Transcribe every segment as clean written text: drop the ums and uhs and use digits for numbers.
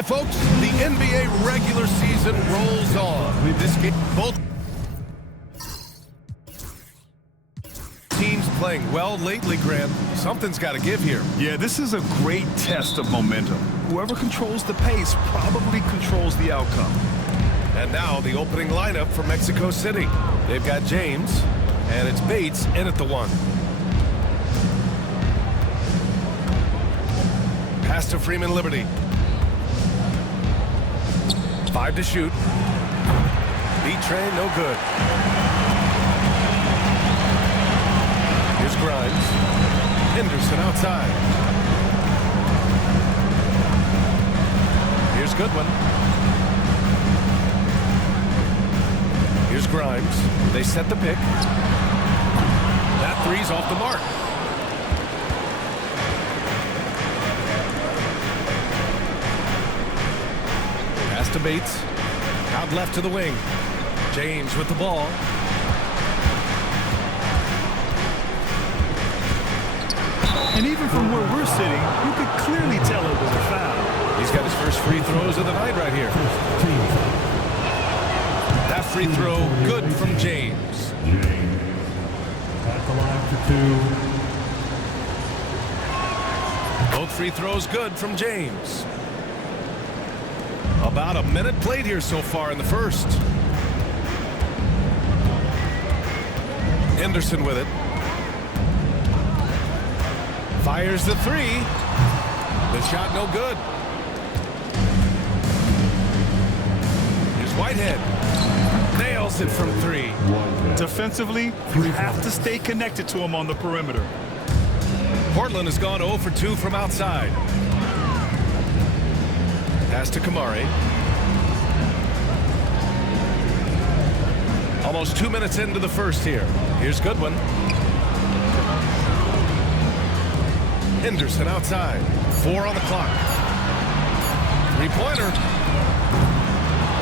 Hi, folks. The NBA regular season rolls on. With this game, both teams playing well lately, Grant. Something's got to give here. Yeah, this is a great test of momentum. Whoever controls the pace probably controls the outcome. And now the opening lineup for Mexico City. They've got James, and it's Bates in at the one. Pass to Freeman Liberty. 5 to shoot. B-Train, no good. Here's Grimes. Henderson outside. Here's Goodwin. Here's Grimes. They set the pick. That three's off the mark. Pass to Bates. Out left to the wing. James with the ball. And even from where we're sitting, you could clearly tell it was a foul. He's got his first free throws of the night right here. That free throw good from James. At the line for 2. Both free throws good from James. About a minute played here so far in the first. Henderson with it. Fires the three. The shot no good. Here's Whitehead. Nails it from 3. Defensively, you have to stay connected to him on the perimeter. Portland has gone 0 for 2 from outside. Pass to Kamari. Almost 2 minutes into the first here. Here's Goodwin. Henderson outside. 4 on the clock. Three-pointer.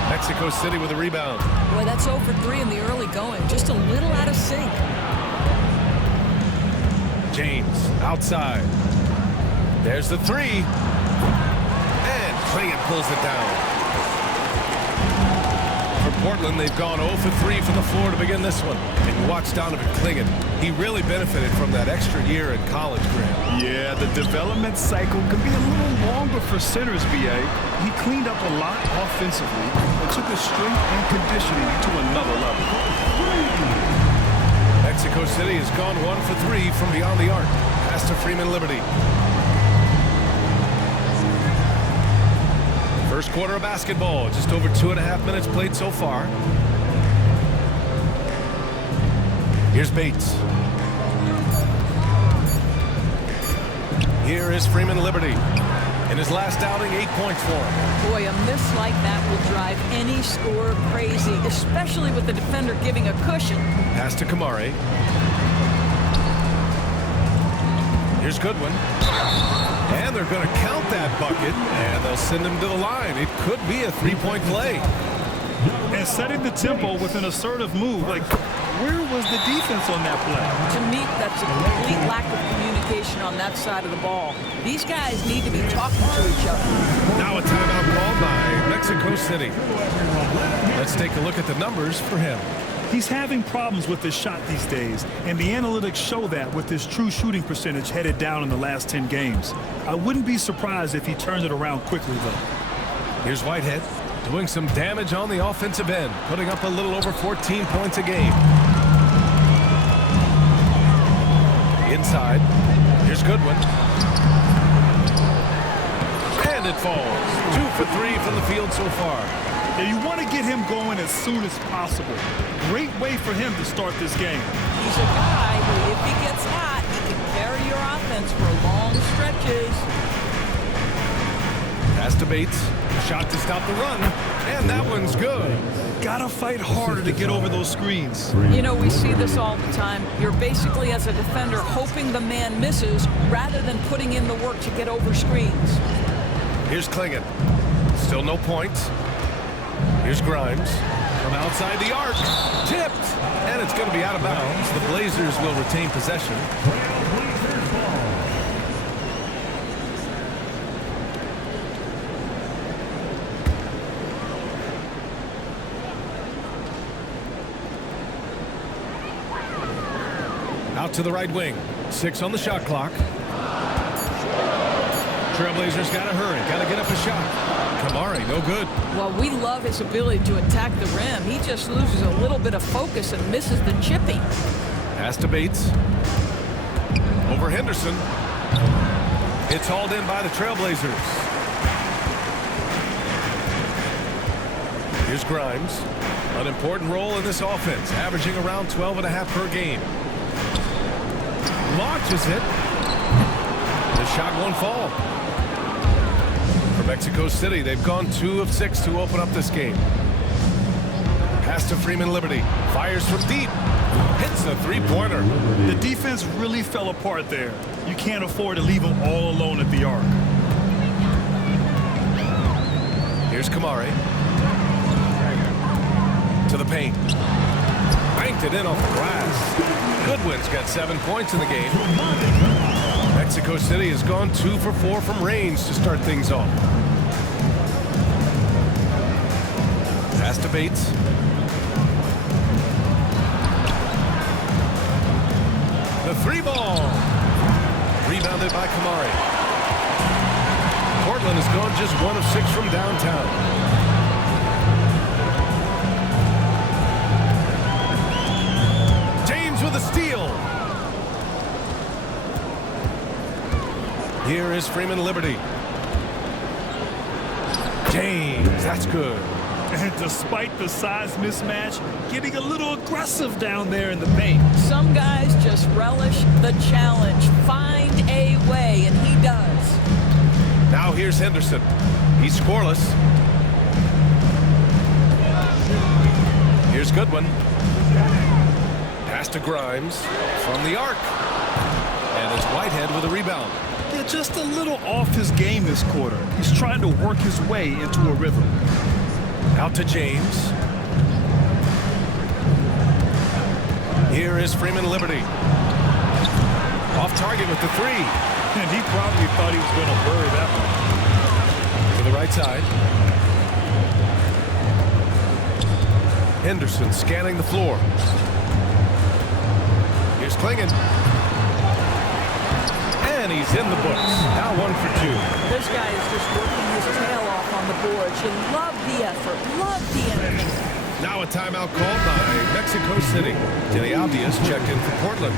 Mexico City with a rebound. Boy, that's 0 for 3 in the early going. Just a little out of sync. James outside. There's the three. And Clingan pulls it down. For Portland, they've gone 0 for 3 from the floor to begin this one. And you watch Donovan Clingan. He really benefited from that extra year in college, Grant. Yeah, the development cycle can be a little longer for centers, B.A. He cleaned up a lot offensively and took his strength and conditioning to another level. Mexico City has gone 1 for 3 from beyond the arc. Pass to Freeman Liberty. First quarter of basketball, just over 2.5 minutes played so far. Here's Bates. Here is Freeman Liberty. In his last outing, 8 points for him. Boy, a miss like that will drive any scorer crazy, especially with the defender giving a cushion. Pass to Kamari. Here's Goodwin. And they're going to count that bucket, and they'll send him to the line. It could be a three-point play. And setting the tempo with an assertive move. Like, where was the defense on that play? To me, that's a complete lack of communication on that side of the ball. These guys need to be talking to each other. Now a timeout called by Mexico City. Let's take a look at the numbers for him. He's having problems with his shot these days, and the analytics show that with his true shooting percentage headed down in the last 10 games. I wouldn't be surprised if he turned it around quickly, though. Here's Whitehead doing some damage on the offensive end, putting up a little over 14 points a game. Inside, here's Goodwin. And it falls. 2 for 3 from the field so far. Yeah, you want to get him going as soon as possible. Great way for him to start this game. He's a guy who, if he gets hot, he can carry your offense for long stretches. Pass to Bates. Shot to stop the run. And that one's good. Gotta fight harder to get over those screens. You know, we see this all the time. You're basically, as a defender, hoping the man misses rather than putting in the work to get over screens. Here's Clingan. Still no points. Here's Grimes from outside the arc. Tipped. And it's going to be out of bounds. The Blazers will retain possession. Out to the right wing. 6 on the shot clock. Trailblazers got to hurry. Got to get up a shot. Kamari, no good. Well, we love his ability to attack the rim. He just loses a little bit of focus and misses the chipping. Pass to Bates. Over Henderson. It's hauled in by the Trailblazers. Here's Grimes. An important role in this offense, averaging around 12.5 per game. Launches it. The shot won't fall. For Mexico City, they've gone 2 of 6 to open up this game. Pass to Freeman Liberty. Fires from deep. Hits a three-pointer. The defense really fell apart there. You can't afford to leave them all alone at the arc. Here's Kamari. To the paint. Banked it in off the glass. Goodwin's got 7 points in the game. Mexico City has gone 2 for 4 from range to start things off. Pass to Bates. The 3-ball. Rebounded by Kamari. Portland has gone just 1 of 6 from downtown. With a steal. Here is Freeman Liberty. James, that's good. And despite the size mismatch, getting a little aggressive down there in the paint. Some guys just relish the challenge. Find a way, and he does. Now here's Henderson. He's scoreless. Here's Goodwin. Pass to Grimes from the arc. And it's Whitehead with a rebound. Yeah, just a little off his game this quarter. He's trying to work his way into a rhythm. Out to James. Here is Freeman Liberty. Off target with the 3. And he probably thought he was going to bury that one. To the right side. Henderson scanning the floor. Here's Klingon. And he's in the books. Now 1 for 2. This guy is just working his tail off on the boards. You love the effort, love the energy. Now a timeout called by Mexico City. Denny Obvious checked in for Portland.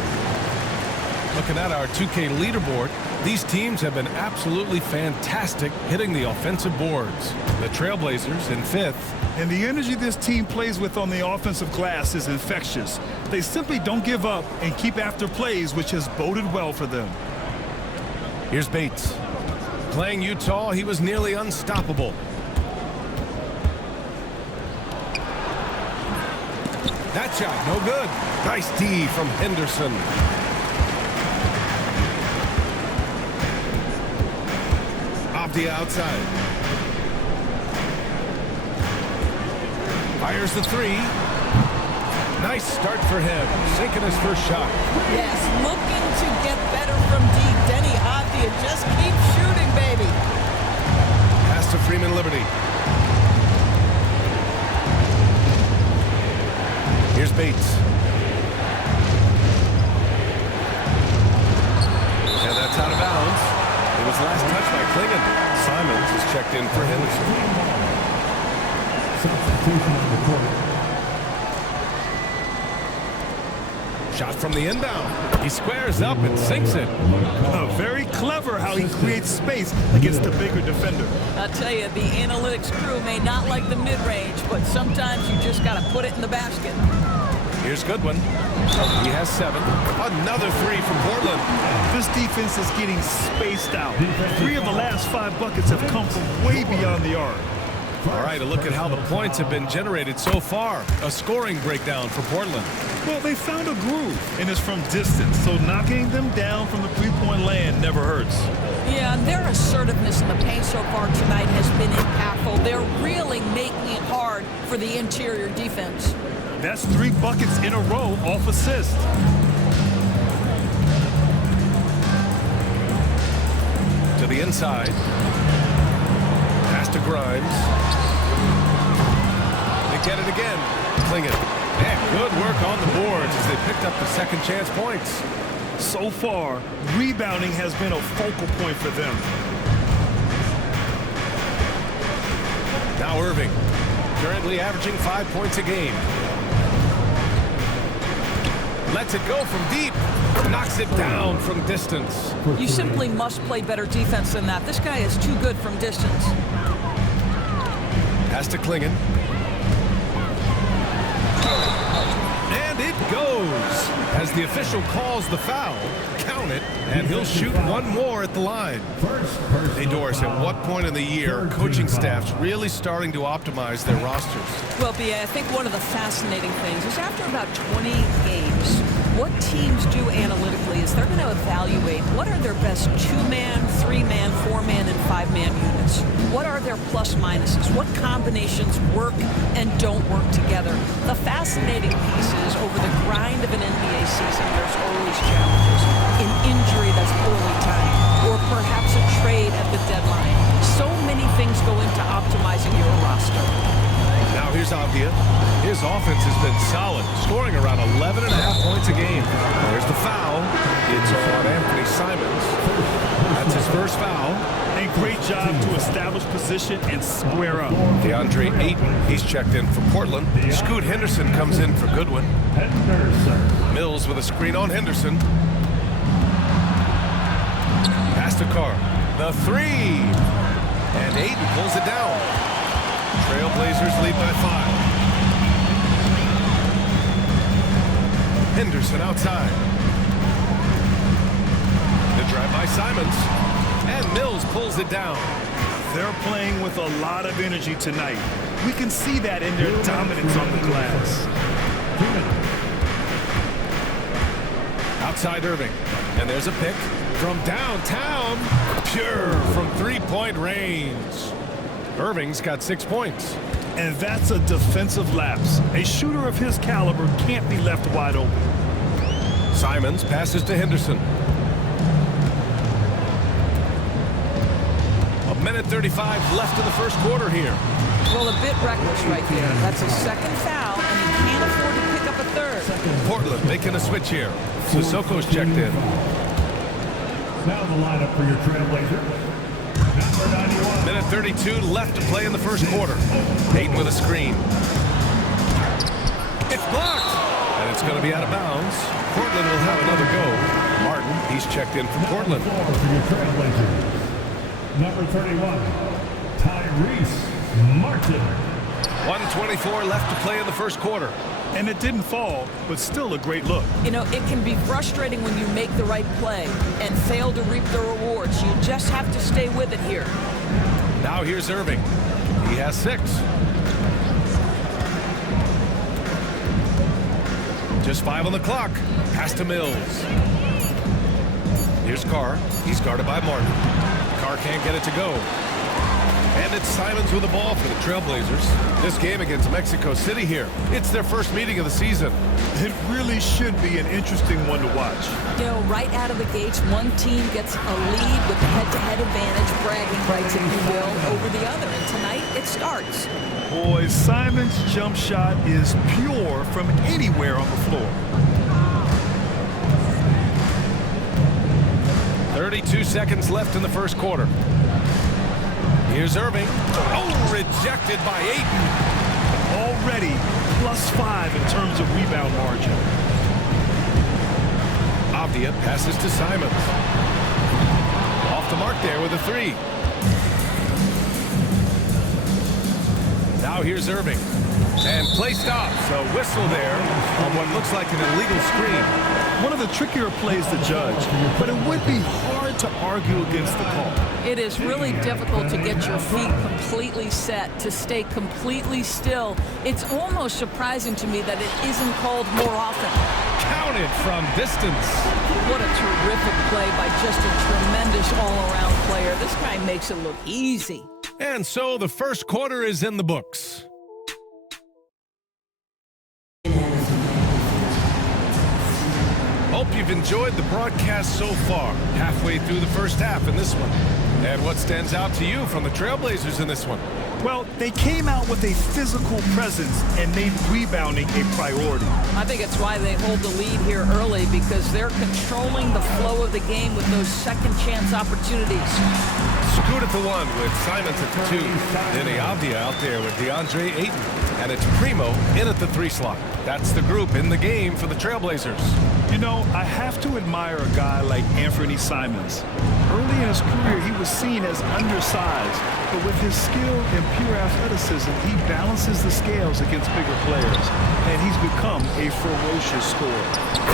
Looking at our 2K leaderboard, these teams have been absolutely fantastic hitting the offensive boards. The Trailblazers in 5th. And the energy this team plays with on the offensive glass is infectious. They simply don't give up and keep after plays, which has boded well for them. Here's Bates. Playing Utah, he was nearly unstoppable. That shot, no good. Nice D from Henderson. Off the outside. Fires the 3. Nice start for him. Sinking his first shot. Yes, looking to get better from deep. Denny Avdia, just keep shooting, baby. Pass to Freeman Liberty. Here's Bates. And that's out of bounds. It was last touched by Klingon. Simons is checked in for Henderson. Substitution on the court. Shot from the inbound. He squares up and sinks it. Very clever how he creates space against the bigger defender. I'll tell you, the analytics crew may not like the mid-range, but sometimes you just got to put it in the basket. Here's Goodwin. He has 7. Another 3 from Portland. This defense is getting spaced out. 3 of the last 5 buckets have come from way beyond the arc. All right, a look at how the points have been generated so far. A scoring breakdown for Portland. Well, they found a groove, and it's from distance, so knocking them down from the three-point land never hurts. Yeah, and their assertiveness in the paint so far tonight has been impactful. They're really making it hard for the interior defense. That's 3 buckets in a row off assist. To the inside. Pass to Grimes. They get it again. Klingon And good work on the boards as they picked up the second chance points. So far, rebounding has been a focal point for them. Now Irving, currently averaging 5 points a game. Lets it go from deep. Knocks it down from distance. You simply must play better defense than that. This guy is too good from distance. Pass to Klingon. And it goes. As the official calls the foul, count it, and he'll shoot one more at the line. Hey, Doris, at what point in the year are coaching staffs really starting to optimize their rosters? Well, B.A., I think one of the fascinating things is after about 20 games, what teams do analytically is they're going to evaluate what are their best 2-man, 3-man, 4-man, and 5-man units. What are their plus minuses? What combinations work and don't work together? The fascinating piece is over the grind of an NBA season, there's always challenges. An injury that's poorly timed, or perhaps a trade at the deadline. So many things go into optimizing your roster. Now here's Avdia. His offense has been solid, scoring around 11.5 points a game. There's the foul. It's on Anthony Simons. That's his first foul. A great job to establish position and square up. DeAndre Ayton, he's checked in for Portland. Scoot Henderson comes in for Goodwin. Mills with a screen on Henderson. Pass to Carr. The three. And Ayton pulls it down. Trailblazers lead by 5. Henderson outside. The drive by Simons. And Mills pulls it down. They're playing with a lot of energy tonight. We can see that in their dominance on the glass. Outside Irving. And there's a pick from downtown. Pure from three-point range. Irving's got 6 points. And that's a defensive lapse. A shooter of his caliber can't be left wide open. Simons passes to Henderson. A minute 35 left in the first quarter here. Well, a bit reckless right there. That's his second foul, and he can't afford to pick up a third. Portland making a switch here. Sissoko's checked in. Now the lineup for your Trailblazer. Number 91. Minute 32 left to play in the first quarter. Ayton with a screen. It's blocked. And it's going to be out of bounds. Portland will have another go. Martin, he's checked in for Portland. For your Trailblazers. Number 31, Tyrese Martin. 1:24 left to play in the first quarter. And it didn't fall, but still a great look. You know, it can be frustrating when you make the right play and fail to reap the rewards. You just have to stay with it here. Now here's Irving. He has 6. Just 5 on the clock. Pass to Mills. Here's Carr. He's guarded by Martin. Carr can't get it to go. And it's Simons with the ball for the Trailblazers. This game against Mexico City here. It's their first meeting of the season. It really should be an interesting one to watch. You know, right out of the gates, one team gets a lead with the head-to-head advantage, bragging rights, if you will, over the other. And tonight, it starts. Boy, Simon's jump shot is pure from anywhere on the floor. 32 seconds left in the first quarter. Here's Irving. Oh, rejected by Ayton. Already +5 in terms of rebound margin. Avdia passes to Simons. Off the mark there with a 3. Now here's Irving. And play stops. A whistle there on what looks like an illegal screen. One of the trickier plays to judge, but it would be hard to argue against the call. It is really difficult to get your feet completely set, to stay completely still. It's almost surprising to me that it isn't called more often. Counted from distance. What a terrific play by just a tremendous all-around player. This guy makes it look easy. And so the first quarter is in the books. Hope you've enjoyed the broadcast so far, halfway through the first half in this one. And what stands out to you from the Trailblazers in this one? Well, they came out with a physical presence and made rebounding a priority. I think it's why they hold the lead here early, because they're controlling the flow of the game with those second chance opportunities. Scoot at the one with Simons at the two. Denny Avdia out there with DeAndre Ayton. And it's Primo in at the three slot. That's the group in the game for the Trailblazers. You know, I have to admire a guy like Anthony Simons. Early in his career, he was seen as undersized, but with his skill and pure athleticism, he balances the scales against bigger players, and he's become a ferocious scorer.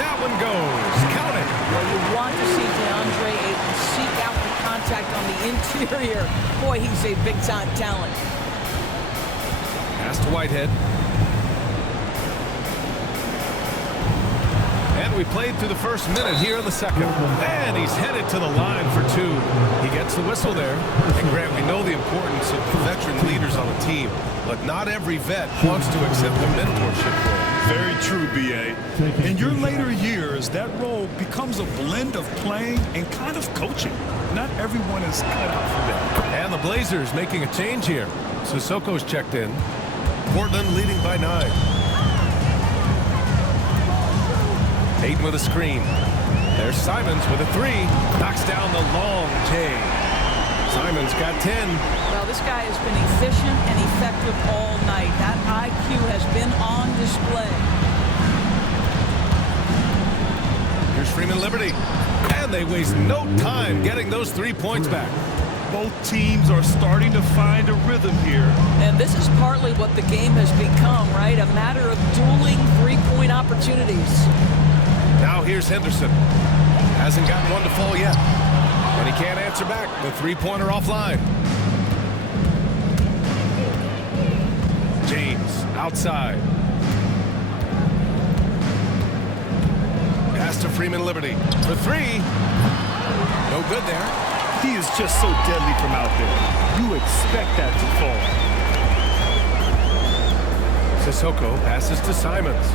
That one goes. Count it. Well, you want to see DeAndre Ayton seek out the contact on the interior. Boy, he's a big-time talent. Pass to Whitehead. And we played through the first minute here in the second. And he's headed to the line for two. He gets the whistle there. And Grant, we know the importance of veteran leaders on a team, but not every vet wants to accept the mentorship role. Very true, B.A. In your later years, that role becomes a blend of playing and kind of coaching. Not everyone is cut out for that. And the Blazers making a change here. Sissoko's checked in. Portland leading by 9. Ayton with a screen. There's Simons with a three. Knocks down the long J. Simons got 10. Well, this guy has been efficient and effective all night. That IQ has been on display. Here's Freeman Liberty. And they waste no time getting those 3 points back. Both teams are starting to find a rhythm here. And this is partly what the game has become, right? A matter of dueling three-point opportunities. Now here's Henderson. Hasn't gotten one to fall yet. And he can't answer back. The three-pointer offline. James outside. Pass to Freeman Liberty for three. No good there. He is just so deadly from out there. You expect that to fall. Sissoko passes to Simons.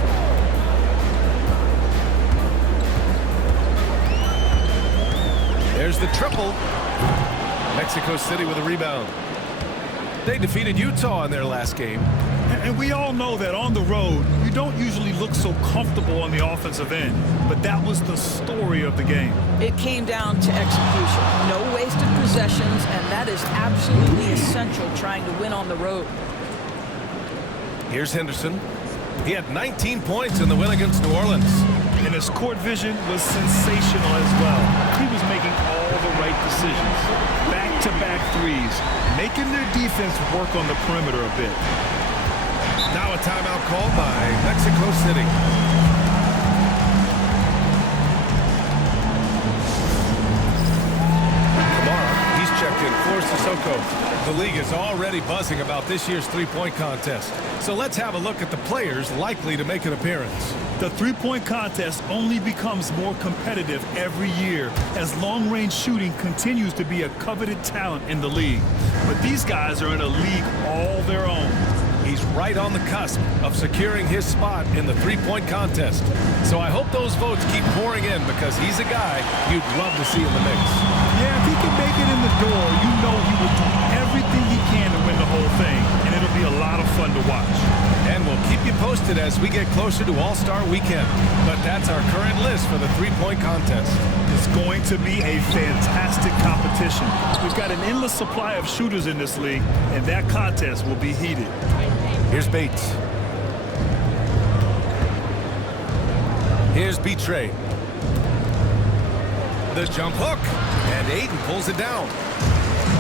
There's the triple. Mexico City with a rebound. They defeated Utah in their last game. And we all know that on the road, you don't usually look so comfortable on the offensive end. But that was the story of the game. It came down to execution. No wasted possessions, and that is absolutely essential trying to win on the road. Here's Henderson. He had 19 points in the win against New Orleans. And his court vision was sensational as well. He was making all the right decisions. Back-to-back threes, making their defense work on the perimeter a bit. Now a timeout called by Mexico City. Kamara, he's checked in for Sissoko. The league is already buzzing about this year's three-point contest. So let's have a look at the players likely to make an appearance. The three-point contest only becomes more competitive every year as long-range shooting continues to be a coveted talent in the league. But these guys are in a league all their own. He's right on the cusp of securing his spot in the three-point contest. So I hope those votes keep pouring in, because he's a guy you'd love to see in the mix. Yeah, if he can make it in the door, you know he will do everything he can to win the whole thing, and it'll be a lot of fun to watch. And we'll keep you posted as we get closer to All-Star Weekend. But that's our current list for the three-point contest. It's going to be a fantastic competition. We've got an endless supply of shooters in this league, and that contest will be heated. Here's Bates. Here's Betray. The jump hook. And Ayton pulls it down.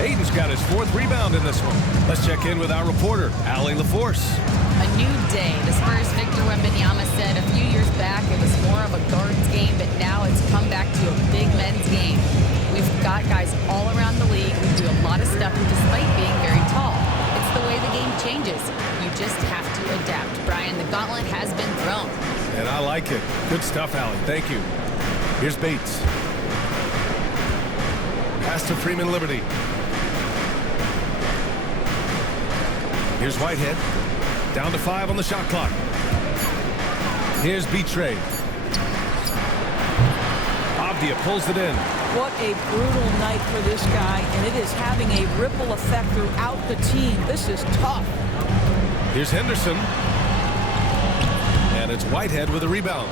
Ayton's got his 4th rebound in this one. Let's check in with our reporter, Allie LaForce. A new day. The Spurs' Victor Wembanyama said a few years back it was more of a guards game, but now it's come back to a big men's game. We've got guys all around the league who do a lot of stuff despite being very tall. It's the way the game changes. You just have to adapt. Brian, the gauntlet has been thrown. And I like it. Good stuff, Allie. Thank you. Here's Bates. Pass to Freeman Liberty. Here's Whitehead. Down to 5 on the shot clock. Here's Betray. Avdia pulls it in. What a brutal night for this guy, and it is having a ripple effect throughout the team. This is tough. Here's Henderson. And it's Whitehead with a rebound.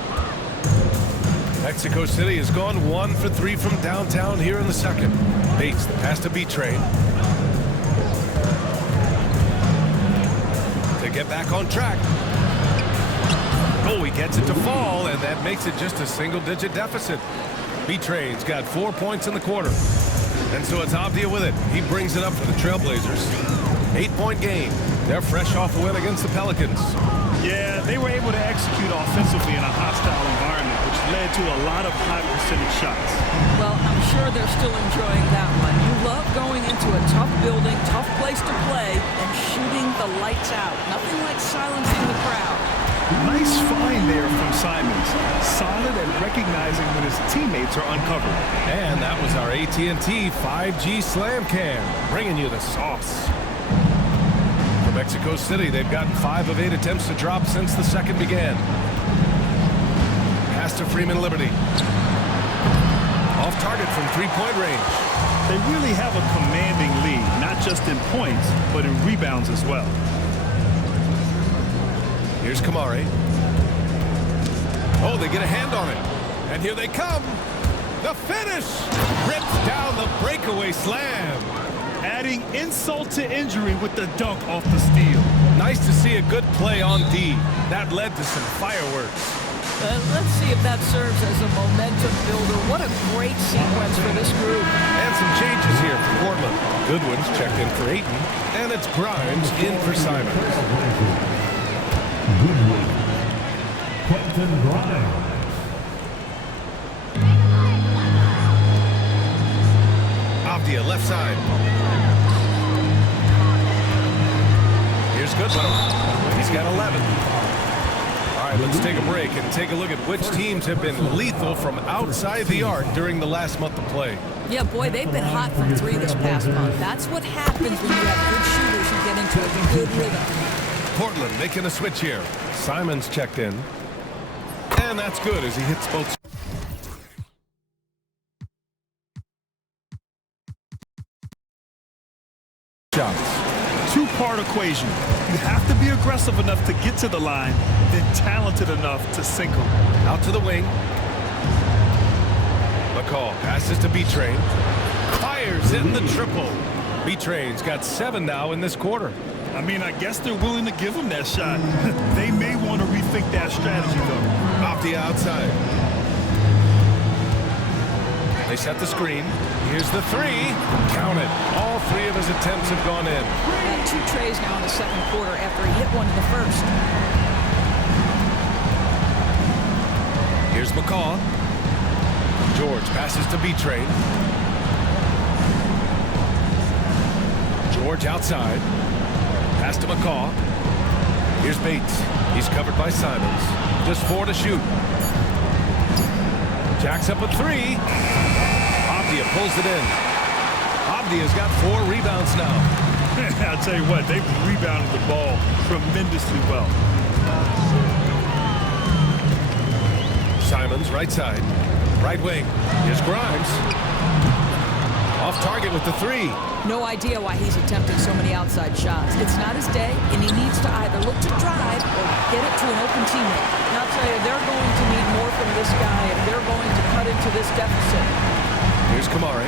Mexico City has gone 1 for 3 from downtown here in the second. Bates, the pass to B-Train. To get back on track. Oh, he gets it to fall, and that makes it just a single-digit deficit. B-Train's got 4 points in the quarter. And so it's Avdia with it. He brings it up for the Trailblazers. 8-point game. They're fresh off a win against the Pelicans. Yeah, they were able to execute offensively in a hostile environment, which led to a lot of high percentage shots. Well, I'm sure they're still enjoying that one. You love going into a tough building, tough place to play, and shooting the lights out. Nothing like silencing the crowd. Nice find there from Simons. Solid at recognizing when his teammates are uncovered. And that was our AT&T 5G Slam Cam, bringing you the sauce. For Mexico City, they've gotten 5 of 8 attempts to drop since the second began. Pass to Freeman Liberty. Off target from three-point range. They really have a commanding lead, not just in points, but in rebounds as well. Here's Kamari. Oh, they get a hand on it. And here they come. The finish. Rips down the breakaway slam. Adding insult to injury with the dunk off the steal. Nice to see a good play on D. That led to some fireworks. Let's see if that serves as a momentum builder. What a great sequence for this group. And some changes here for Portland. Goodwin's checked in for Ayton. And it's Grimes in for Simon. Goodwin. Quentin Grimes. Avdia left side. Here's Goodwin. He's got 11. All right, let's take a break and take a look at which teams have been lethal from outside the arc during the last month of play. Yeah, boy, they've been hot from 3 this past month. That's what happens when you have good shooters who get into a good rhythm. Portland making a switch here. Simons checked in. And that's good as he hits both. Shots. Two-part equation. You have to be aggressive enough to get to the line, then talented enough to sink them. Out to the wing. McCall passes to B-Train. Fires in the triple. B-Train's got 7 now in this quarter. I mean, I guess they're willing to give him that shot. They may want to rethink that strategy, though. Off the outside. They set the screen. Here's the 3. Count it. All 3 of his attempts have gone in. Had 2 trays now in the second quarter after he hit one in the first. Here's McCall. George passes to B-Train. George outside. Pass to McCall. Here's Bates. He's covered by Simons. Just 4 to shoot. Jacks up a 3. Avdia pulls it in. Avdia's got 4 rebounds now. I'll tell you what, they've rebounded the ball tremendously well. Simons, right side. Right wing. Here's Grimes. Off target with the 3. No idea why he's attempting so many outside shots. It's not his day, and he needs to either look to drive or get it to an open teammate. And I'll tell you, they're going to need more from this guy if they're going to cut into this deficit. Here's Kamari.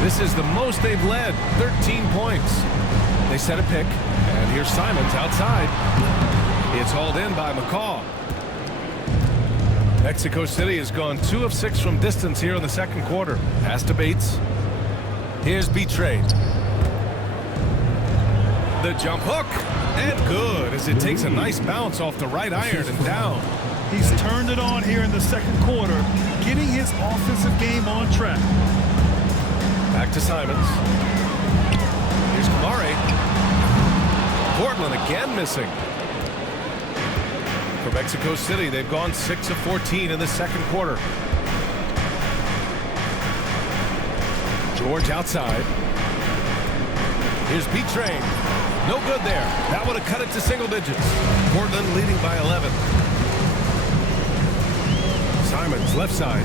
This is the most they've led, 13 points. They set a pick, and here's Simons outside. It's hauled in by McCall. Mexico City has gone 2 of 6 from distance here in the second quarter. Pass to Bates. Here's B-Train. The jump hook, and good as it takes a nice bounce off the right iron and down. He's turned it on here in the second quarter, getting his offensive game on track. Back to Simons. Here's Kamari. Portland again missing. For Mexico City, they've gone 6 of 14 in the second quarter. George outside. Here's B-Train. No good there. That would have cut it to single digits. Portland leading by 11. Simons left side.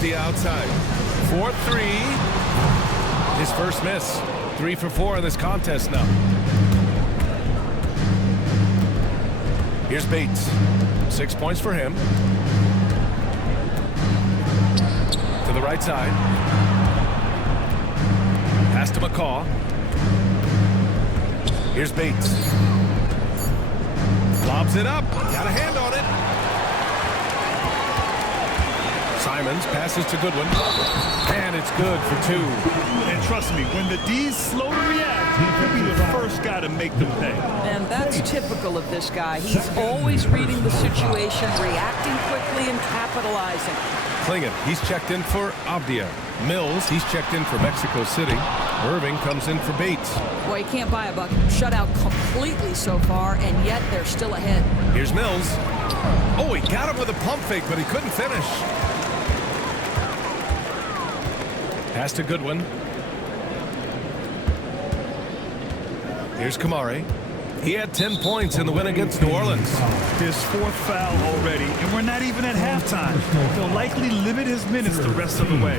Abdia outside. 4-3. His first miss. 3 for 4 in this contest now. Here's Bates. 6 points for him. To the right side. Pass to McCaw. Here's Bates. Lobs it up. Got a hand on it. Simons passes to Goodwin. And it's good for 2. And trust me, when the D's slow to react, he'll be the first guy to make them pay. And that's typical of this guy. He's always reading the situation, reacting quickly, and capitalizing. Klingon, he's checked in for Abdia. Mills, he's checked in for Mexico City. Irving comes in for Bates. Boy, you can't buy a bucket. Shut out completely so far, and yet they're still ahead. Here's Mills. Oh, he got him with a pump fake, but he couldn't finish. Pass to Goodwin. Here's Kamari. He had 10 points in the win against New Orleans. His 4th foul already, and we're not even at halftime. They'll likely limit his minutes the rest of the way.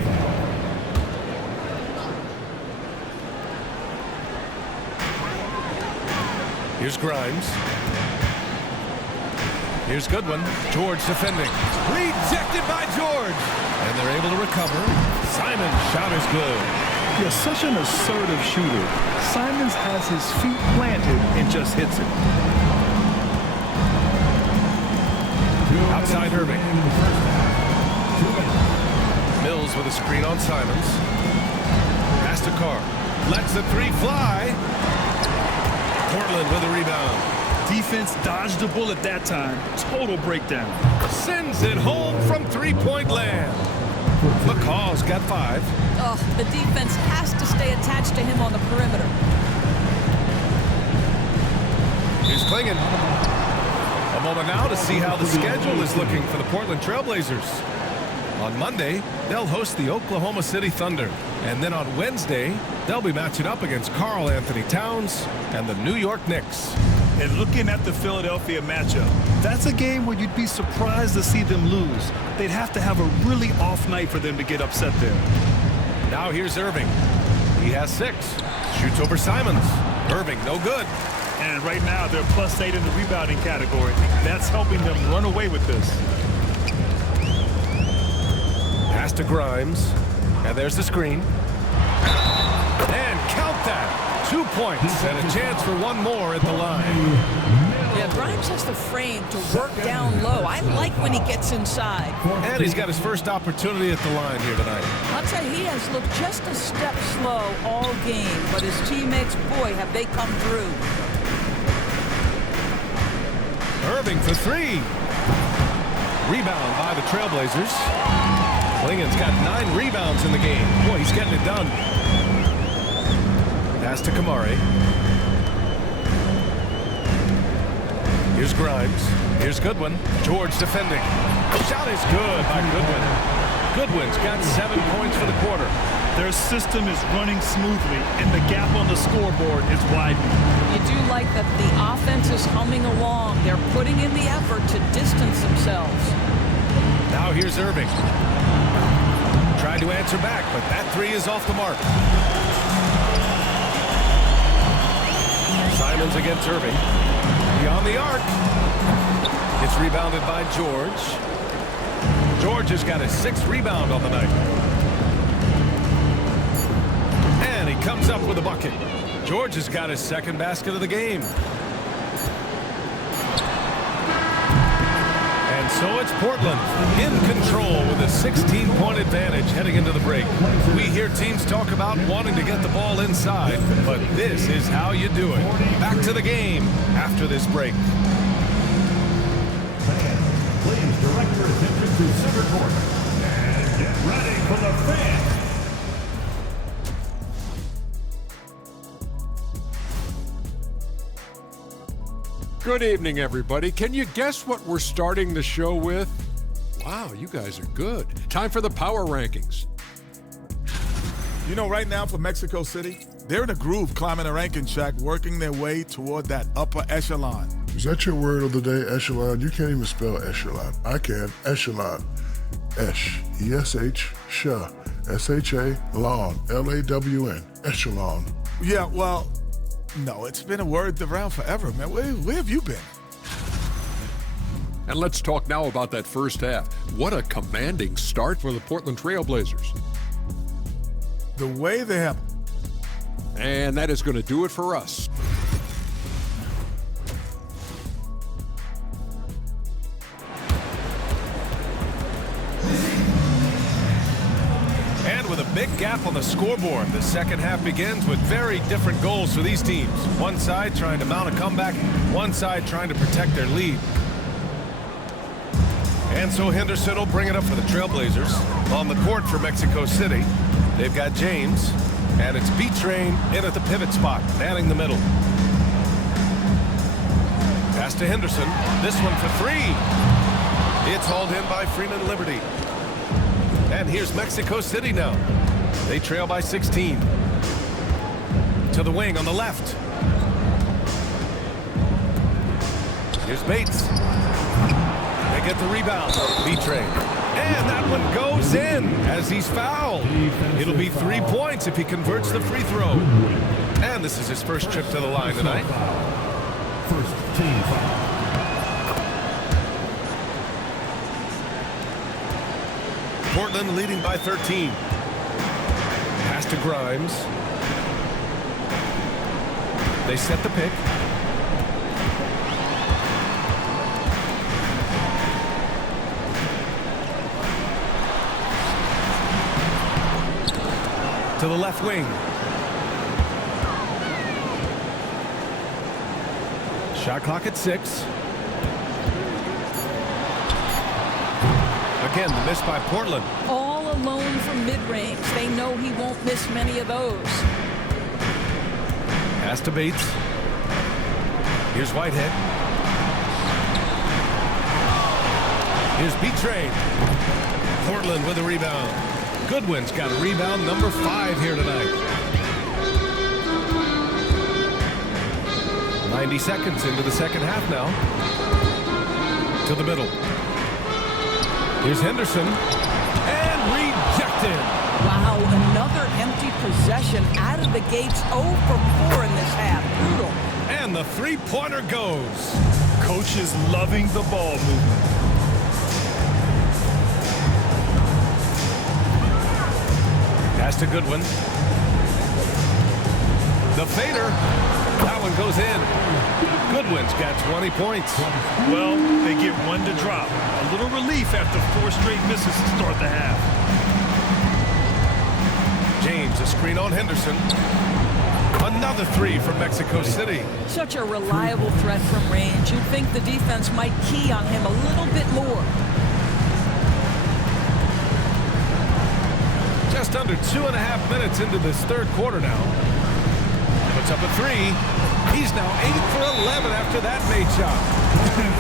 Here's Grimes. Here's Goodwin. George defending. Rejected by George. And they're able to recover. Simon's shot is good. You're such an assertive shooter. Simons has his feet planted and just hits it. Outside Irving. Mills with a screen on Simons. Pass to Carr. Lets the 3 fly. Portland with a rebound. Defense dodged a bullet that time. Total breakdown. Sends it home from 3-point land. McCaw's got 5. Oh, the defense has to stay attached to him on the perimeter. Here's Klingon. A moment now to see how the schedule is looking for the Portland Trailblazers. On Monday, they'll host the Oklahoma City Thunder. And then on Wednesday, they'll be matching up against Karl Anthony Towns and the New York Knicks. And looking at the Philadelphia matchup, that's a game where you'd be surprised to see them lose. They'd have to have a really off night for them to get upset there. Now here's Irving. He has 6. Shoots over Simons. Irving, no good. And right now, they're +8 in the rebounding category. That's helping them run away with this. Pass to Grimes. And there's the screen. And count that. 2 points and a chance for one more at the line. Yeah, Grimes has the frame to work down low. I like when he gets inside. And he's got his first opportunity at the line here tonight. I'll tell you, he has looked just a step slow all game, but his teammates, boy, have they come through. Irving for 3. Rebound by the Trailblazers. Klingon's got 9 rebounds in the game. Boy, he's getting it done. Pass to Kamari. Here's Grimes. Here's Goodwin. George defending. Shot is good by Goodwin. Goodwin's got 7 points for the quarter. Their system is running smoothly, and the gap on the scoreboard is widening. You do like that the offense is humming along. They're putting in the effort to distance themselves. Now here's Irving. Tried to answer back, but that 3 is off the mark. Simons against Irving. Beyond the arc. It's rebounded by George. George has got his 6th rebound on the night. And he comes up with a bucket. George has got his 2nd basket of the game. And so it's Portland in control with a 16-point advantage heading into the break. We hear teams talk about wanting to get the ball inside, but this is how you do it. Back to the game after this break. Fans, please direct your attention to center court and get ready for the fans. Good evening, everybody. Can you guess what we're starting the show with? Wow, you guys are good. Time for the power rankings. You know, right now for Mexico City, they're in a groove climbing a ranking track, working their way toward that upper echelon. Is that your word of the day, echelon? You can't even spell echelon. I can, echelon. Esh, E-S-H, Sha, S-H-A, Lawn, L-A-W-N, Echelon. Yeah, well, no, it's been a word around forever, man. Where have you been? And let's talk now about that first half. What a commanding start for the Portland Trail Blazers. The way they have... And that is going to do it for us. And with a big gap on the scoreboard, the second half begins with very different goals for these teams. One side trying to mount a comeback, one side trying to protect their lead. And so Henderson will bring it up for the Trailblazers. On the court for Mexico City, they've got James, and it's B-Train in at the pivot spot, manning the middle. Pass to Henderson. This one for three. It's hauled in by Freeman Liberty. And here's Mexico City now. They trail by 16. To the wing on the left. Here's Bates. They get the rebound. B-Train. And that one goes in as he's fouled. It'll be 3 points if he converts the free throw. And this is his first trip to the line tonight. First team foul. Portland leading by 13. Pass to Grimes. They set the pick. To the left wing. Shot clock at 6. Again, the miss by Portland. All alone from mid-range. They know he won't miss many of those. Pass to Bates. Here's Whitehead. Here's B-Train. Portland with a rebound. Goodwin's got a rebound number 5 here tonight. 90 seconds into the second half now. To the middle. Here's Henderson. And rejected. Wow, another empty possession out of the gates. 0 for 4 in this half. Brutal. And the three-pointer goes. Coach is loving the ball movement. Pass to Goodwin. The fader. That one goes in. Goodwin's got 20 points. Well, they get one to drop. A little relief after 4 straight misses to start the half. James, a screen on Henderson. Another 3 from Mexico City. Such a reliable threat from range. You'd think the defense might key on him a little bit more. Just under 2.5 minutes into this third quarter now. Puts up a 3. He's now 8 for 11 after that made shot.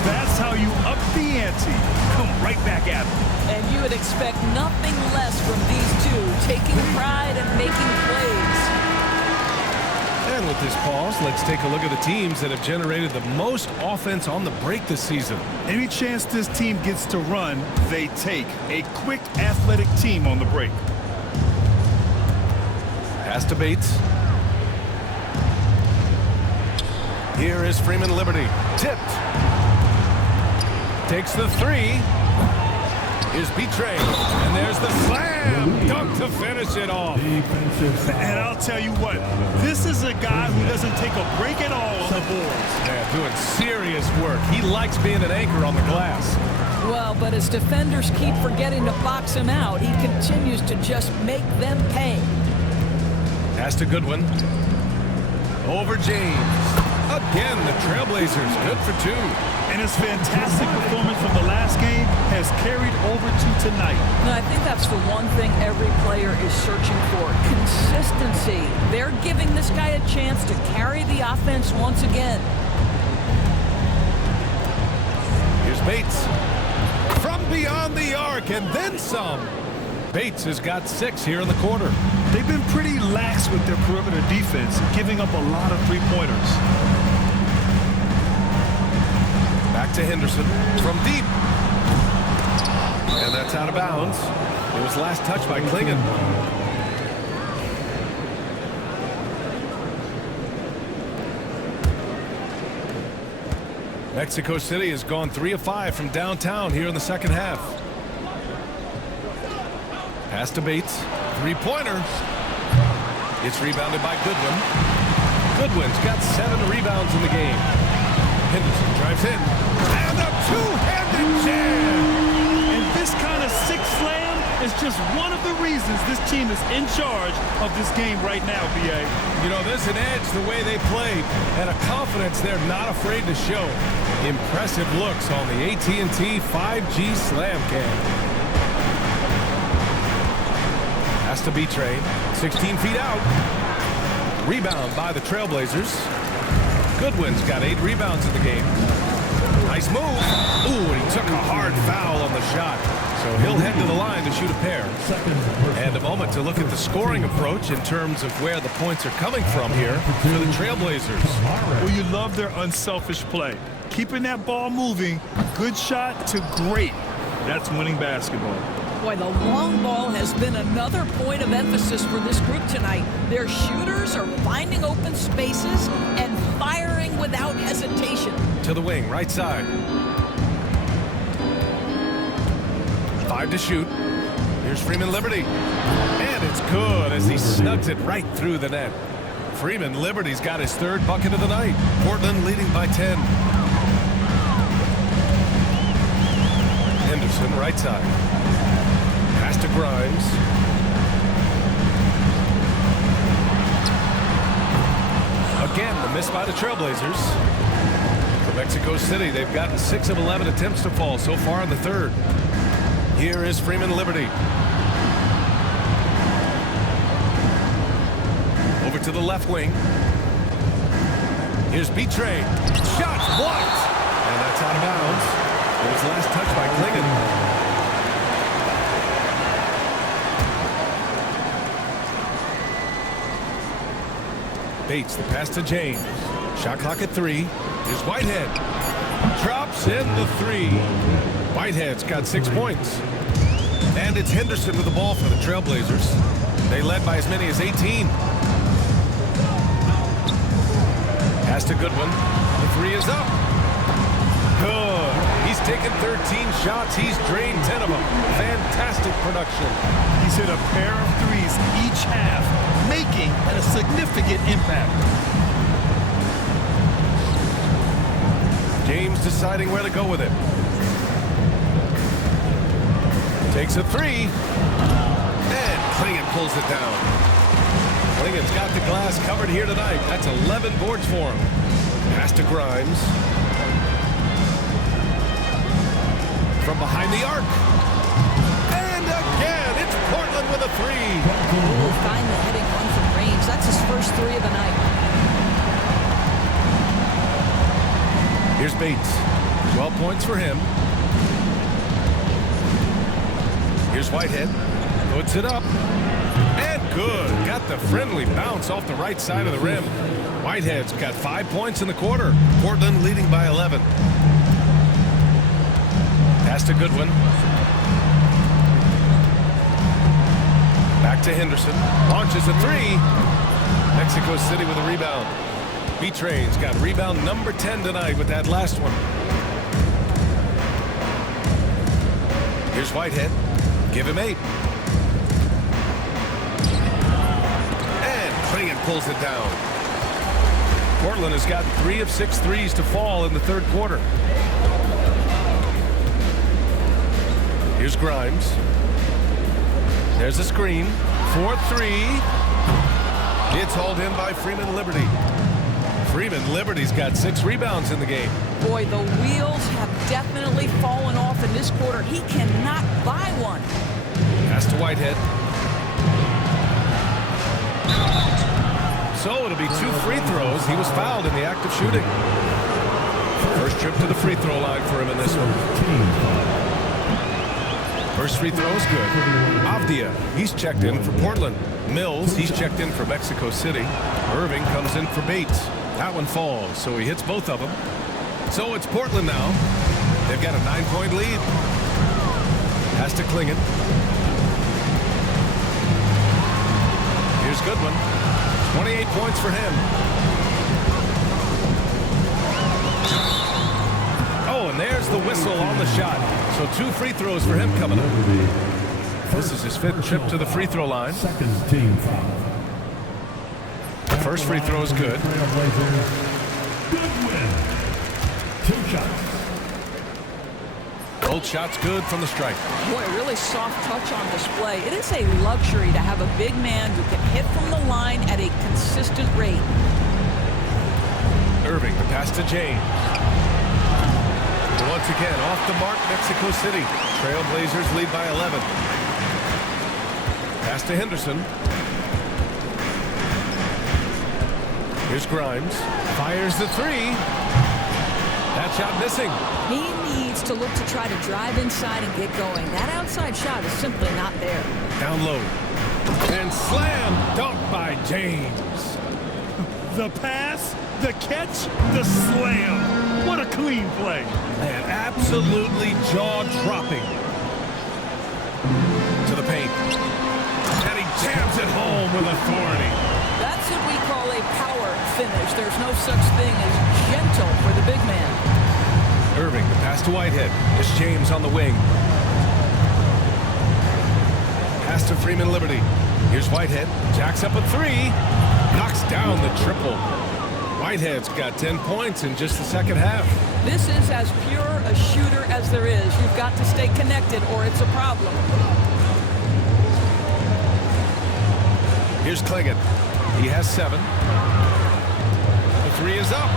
That's how you up the ante. Come right back at him. And you would expect nothing less from these two, taking pride and making plays. And with this pause, let's take a look at the teams that have generated the most offense on the break this season. Any chance this team gets to run, they take. A quick, athletic team on the break. Pass to Bates. Here is Freeman Liberty. Tipped. Takes the 3. Here's B-Train. And there's the slam. Dunk to finish it off. And I'll tell you what, this is a guy who doesn't take a break at all on the boards. Yeah, doing serious work. He likes being an anchor on the glass. Well, but as defenders keep forgetting to box him out, he continues to just make them pay. Pass to Goodwin. Over James. Again, the Trailblazers good for 2. And his fantastic performance from the last game has carried over to tonight. And I think that's the one thing every player is searching for. Consistency. They're giving this guy a chance to carry the offense once again. Here's Bates. From beyond the arc and then some. Bates has got 6 here in the quarter. They've been pretty lax with their perimeter defense, giving up a lot of three-pointers. Back to Henderson from deep. And that's out of bounds. It was last touched by Klingon. Mexico City has gone 3 of 5 from downtown here in the second half. Pass to Bates. Three-pointer. It's rebounded by Goodwin. Goodwin's got 7 rebounds in the game. Henderson drives in. And a two-handed jam! And this kind of sick slam is just one of the reasons this team is in charge of this game right now, B.A. You know, there's an edge the way they played and a confidence they're not afraid to show. Impressive looks on the AT&T 5G Slam Cam. Has to be Trey. 16 feet out. Rebound by the Trailblazers. Goodwin's got 8 rebounds in the game. Nice move. Ooh, and he took a hard foul on the shot. So he'll head to the line to shoot a pair. And a moment to look at the scoring approach in terms of where the points are coming from here for the Trailblazers. Well, you love their unselfish play. Keeping that ball moving, good shot to great. That's winning basketball. Boy, the long ball has been another point of emphasis for this group tonight. Their shooters are finding open spaces and firing without hesitation. To the wing, right side. 5 to shoot. Here's Freeman Liberty. And it's good as he snugs it right through the net. Freeman Liberty's got his 3rd bucket of the night. Portland leading by 10. Henderson, right side. Pass to Grimes. Again, the miss by the Trailblazers. For Mexico City, they've gotten 6 of 11 attempts to fall so far in the 3rd. Here is Freeman Liberty. Over to the left wing. Here's Betray. Shot blocked. And that's out of bounds. It was last touched by Klingon. Bates, the pass to James. Shot clock at 3. Here's Whitehead. Drops in the 3. Whitehead's got 6 points. And it's Henderson with the ball for the Trailblazers. They led by as many as 18. Pass to Goodwin. The 3 is up. Good. He's taken 13 shots. He's drained 10 of them. Fantastic production. He's hit a pair of 3s each half, making a significant impact. James deciding where to go with it. Takes a 3. And Klingon pulls it down. Klingon's got the glass covered here tonight. That's 11 boards for him. Pass to Grimes. From behind the arc. And again, it's Portland with a 3. We'll find the heading one from range. That's his first 3 of the night. Here's Bates. 12 points for him. Here's Whitehead. Puts it up. And good. Got the friendly bounce off the right side of the rim. Whitehead's got 5 points in the quarter. Portland leading by 11. Pass to Goodwin. Back to Henderson. Launches a 3. Mexico City with a rebound. B-Train's got rebound number 10 tonight with that last one. Here's Whitehead. Give him 8. And Klingon pulls it down. Portland has gotten 3 of 6 threes to fall in the 3rd quarter. Here's Grimes. There's a screen. 4-3. It's hauled in by Freeman Liberty. Freeman Liberty's got 6 rebounds in the game. Boy, the wheels have definitely fallen off in this quarter. He cannot buy one. Pass to Whitehead. So it'll be 2 free throws. He was fouled in the act of shooting. First trip to the free throw line for him in this one. First free throw is good. Avdia, he's checked in for Portland. Mills, he's checked in for Mexico City. Irving comes in for Bates. That one falls, so he hits both of them. So it's Portland now. They've got a 9-point lead. Pass to Klingon. Here's Goodwin. 28 points for him. Oh, and there's the whistle on the shot. So 2 free throws for him coming up. This is his 5th trip to the free throw line. Second team foul. First free throw is good. Goodwin. 2 shots. Both shots good from the stripe. Boy, really soft touch on display. It is a luxury to have a big man who can hit from the line at a consistent rate. Irving, the pass to James. Once again, off the mark, Mexico City. Trailblazers lead by 11. Pass to Henderson. Here's Grimes. Fires the 3. That shot missing. He needs to look to try to drive inside and get going. That outside shot is simply not there. Down low. And slam dunk by James. The pass, the catch, the slam. What a clean play. Man, absolutely jaw-dropping. To the paint. And he jams it home with authority. That's what we call a power finish. There's no such thing as gentle for the big man. Irving, the pass to Whitehead. It's James on the wing. Pass to Freeman Liberty. Here's Whitehead. Jacks up a 3. Knocks down the triple. Whitehead's got 10 points in just the second half. This is as pure a shooter as there is. You've got to stay connected or it's a problem. Here's Klingon. He has 7. The 3 is up.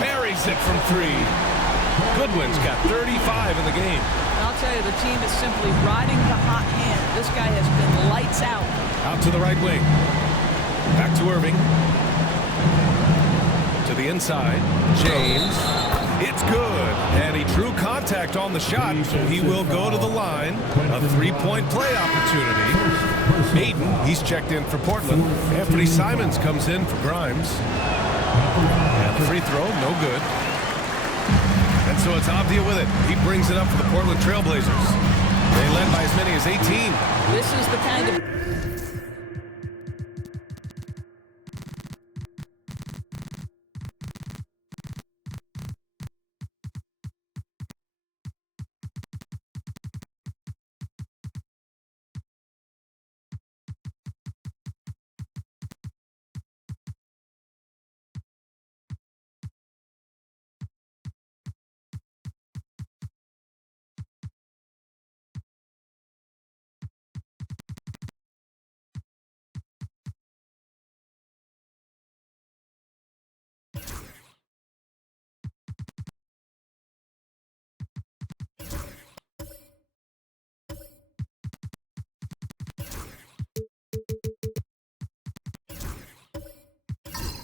Buries it from 3. Goodwin's got 35 in the game. I'll tell you, the team is simply riding the hot hand. This guy has been lights out. Out to the right wing. Back to Irving. To the inside. James. It's good. And he drew contact on the shot, so he will go to the line. A 3-point play opportunity. Aiden, he's checked in for Portland. Anthony Simons comes in for Grimes. And the free throw, no good. And so it's Avdia with it. He brings it up for the Portland Trailblazers. They led by as many as 18. This is the kind of...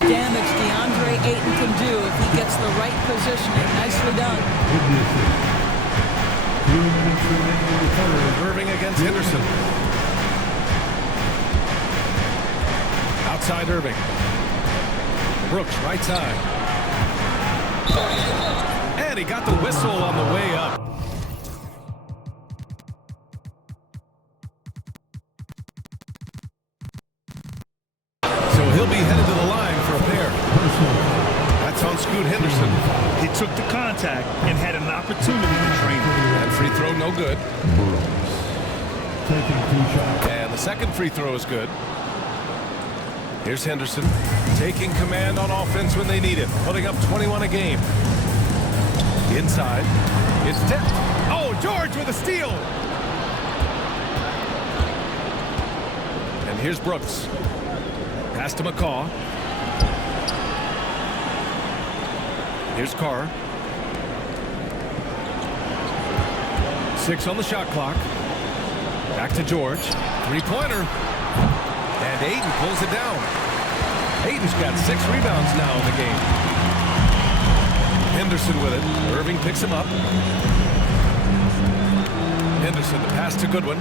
damage DeAndre Ayton can do if he gets the right positioning. Nicely done. Irving against Henderson. Outside Irving. Brooks, right side. And he got the whistle on the way up. So he'll be headed to the line for a pair. That's on Scoot Henderson. He took the contact and had an opportunity to train it. And free throw, no good. Taking 2 shots. And the second free throw is good. Here's Henderson, taking command on offense when they need it, putting up 21 a game. Inside, it's tipped. Oh, George with a steal. And here's Brooks. Pass to McCaw. Here's Carr. 6 on the shot clock. Back to George. 3-pointer. And Aiden pulls it down. Aiden's got 6 rebounds now in the game. Henderson with it. Irving picks him up. Henderson, the pass to Goodwin.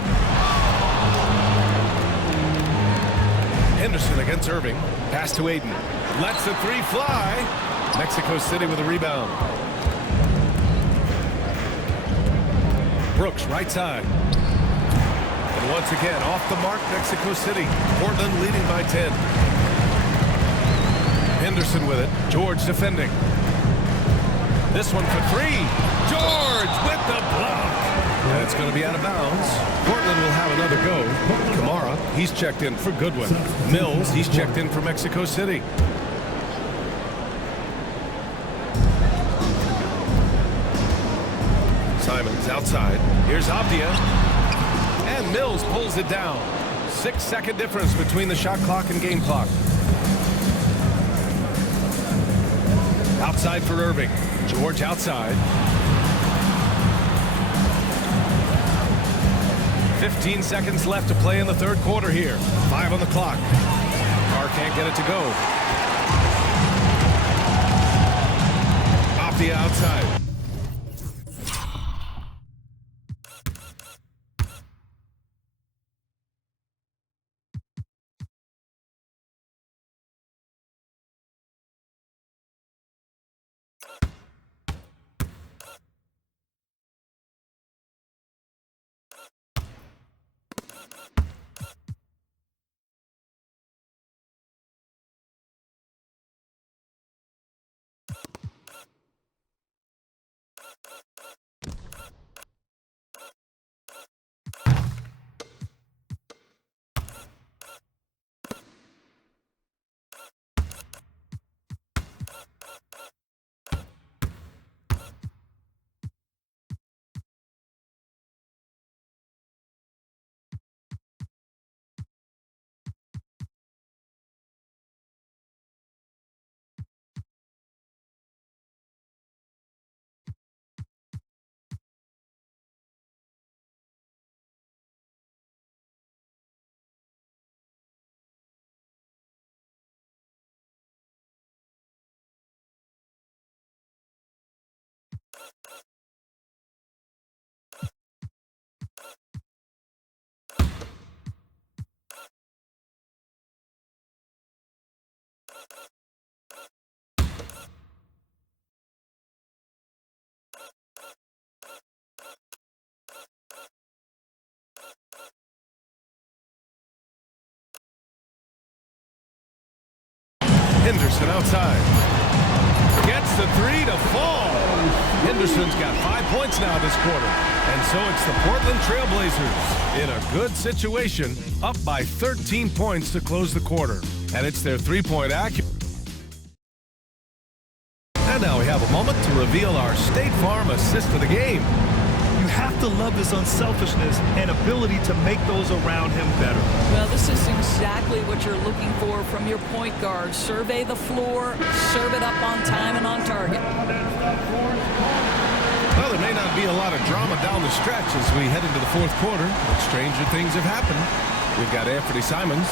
Henderson against Irving. Pass to Aiden. Lets the 3 fly. Mexico City with a rebound. Brooks, right side. Once again, off the mark, Mexico City. Portland leading by 10. Henderson with it. George defending. This one for three. George with the block. And it's going to be out of bounds. Portland will have another go. Kamara, he's checked in for Goodwin. Mills, he's checked in for Mexico City. Simons outside. Here's Abdia. And Mills pulls it down. 6-second difference between the shot clock and game clock. Outside for Irving. George outside. 15 seconds left to play in the third quarter here. 5 on the clock. Carr can't get it to go. Abdia outside. Henderson outside. Gets the three to fall. Henderson's got 5 points now this quarter. And so it's the Portland Trailblazers in a good situation, up by 13 points to close the quarter. And it's their three-point accuracy. And now we have a moment to reveal our State Farm assist of the game. You have to love his unselfishness and ability to make those around him better. Well, this is exactly what you're looking for from your point guard. Survey the floor, serve it up on time and on target. Well, there may not be a lot of drama down the stretch as we head into the fourth quarter, but stranger things have happened. We've got Anthony Simons.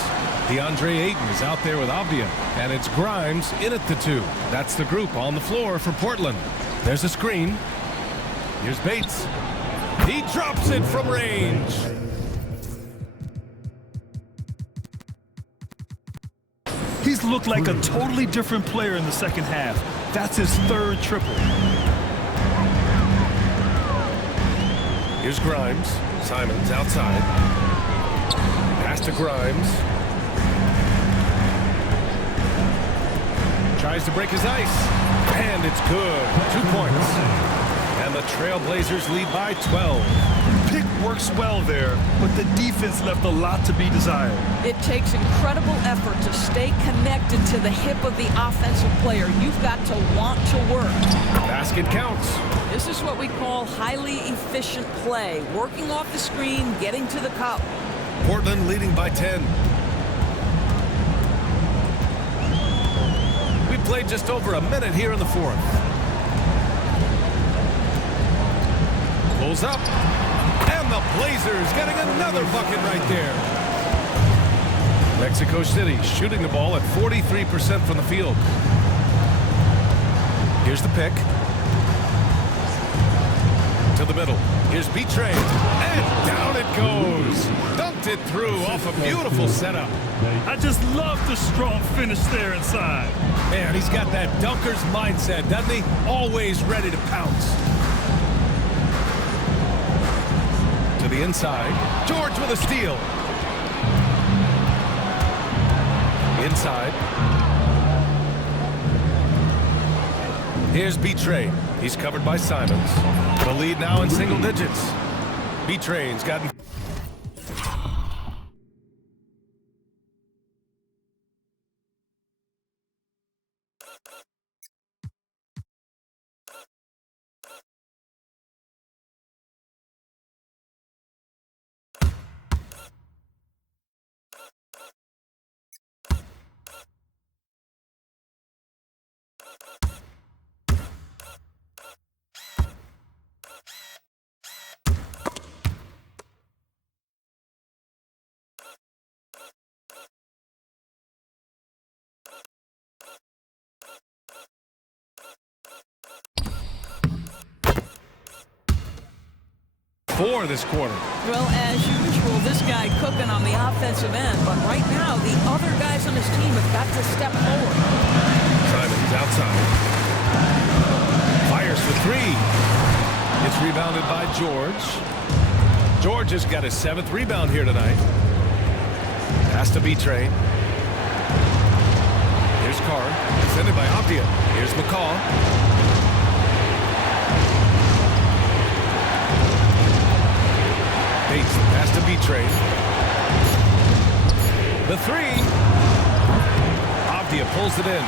DeAndre Ayton is out there with Abdia, and it's Grimes in at the 2. That's the group on the floor for Portland. There's a screen. Here's Bates. He drops it from range. He's looked like a totally different player in the second half. That's his third triple. Here's Grimes. Simons outside. Pass to Grimes. Tries to break his ice. And it's good. 2 points. And the Trailblazers lead by 12. Pick works well there, but the defense left a lot to be desired. It takes incredible effort to stay connected to the hip of the offensive player. You've got to want to work. Basket counts. This is what we call highly efficient play. Working off the screen, getting to the cup. Portland leading by 10. We played just over a minute here in the fourth. Pulls up. And the Blazers getting another bucket right there. Mexico City shooting the ball at 43% from the field. Here's the pick. To the middle. Here's Betray. And down it goes. Dunked it through off a beautiful setup. I just love the strong finish there inside. Man, he's got that dunker's mindset, doesn't he? Always ready to pounce. To to the inside. George with a steal. Inside. Here's B-Train. He's covered by Simons. The lead now in single digits. B-Train's gotten... this quarter. Well, as usual, this guy cooking on the offensive end, but right now the other guys on his team have got to step forward. Simons outside. Fires for three. It's rebounded by George. George has got his 7th rebound here tonight. Has to be Train. Here's Carr. Defended by Optia. Here's McCall. Bates, the pass to B-Train. The three. Avdia pulls it in.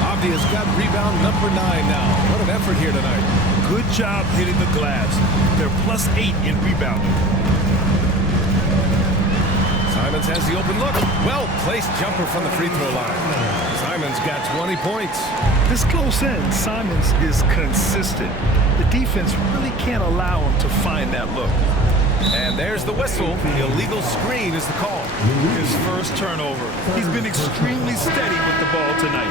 Avdia's got rebound number 9 now. What an effort here tonight. Good job hitting the glass. They're +8 in rebounding. Simons has the open look. Well-placed jumper from the free throw line. Simons got 20 points. This close in, Simons is consistent. The defense really can't allow him to find that look. And there's the whistle. The illegal screen is the call. His first turnover. He's been extremely steady with the ball tonight.